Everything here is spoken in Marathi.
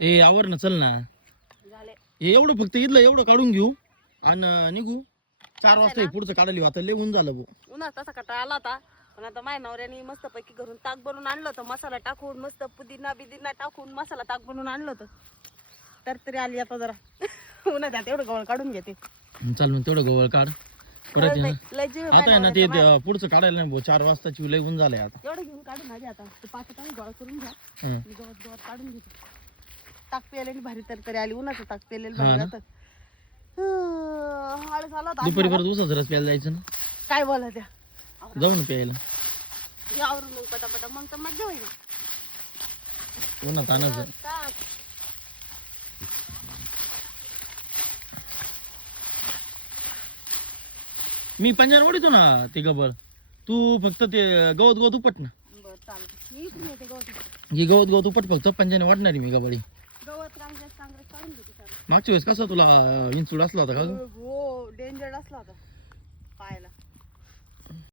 ए आवर ना चल ना. झाले हे एवढं फक्त इथलं एवढं काढून घेऊ आणि निघू. 4 वाजता हे पुढचं काढायला आता लय ऊन झालं भाऊ. उन्हात तसा कटाळा आला होता पण आता माझ्या नवऱ्याने मस्त पैकी घरून ताक बनवून आणलं होतं. मसाला टाकून मस्त पुदिना बिदिना टाकून मसाला ताक बनवून आणलं होतं. तर तरी आली आता जरा उन्हात आता एवढं गवळ काढून घेते. चाल मग तेवढं गवळ काढ परत ये ना. लय जीव आहे आता आहे ना माझ्या नवऱ्याचा. ते पुढचं काढायला नाही भाऊ. 4 वाजताची लय ऊन झालंय आता. एवढं घेऊन काढून आधी आता ते पाच पाणी गोळा करून घ्या. हं. मी गवत गवत काढून घेते. ताक प्यायलेली भारी तर तरी आली. उन्हाचं ताक प्यायलेलं हा भारी ना. राहतं. हळद झाला होता दुपारी आज परत उसाचा रस प्यायला जायचं ना. मला. काय बोला त्या जाऊ ना प्यायला. यावरून मग पटापटा मग तर मजा होईल. उन्हात आणायचं. ताक. मी पंजान ओढितो ना ते गबळ. तू फक्त ते गवत गवत उपट ना. बरं चालतं. मी इकडून येते गवत. ही गवत गवत उपट फक्त पंजाने वाटणारी मी गबाळी. गवत कांग्रेस काढून घेते सारं. मागच्या वेळेस कसा तुला विंचूड असला होता का ग? हो डेंजर असला होता पायाला.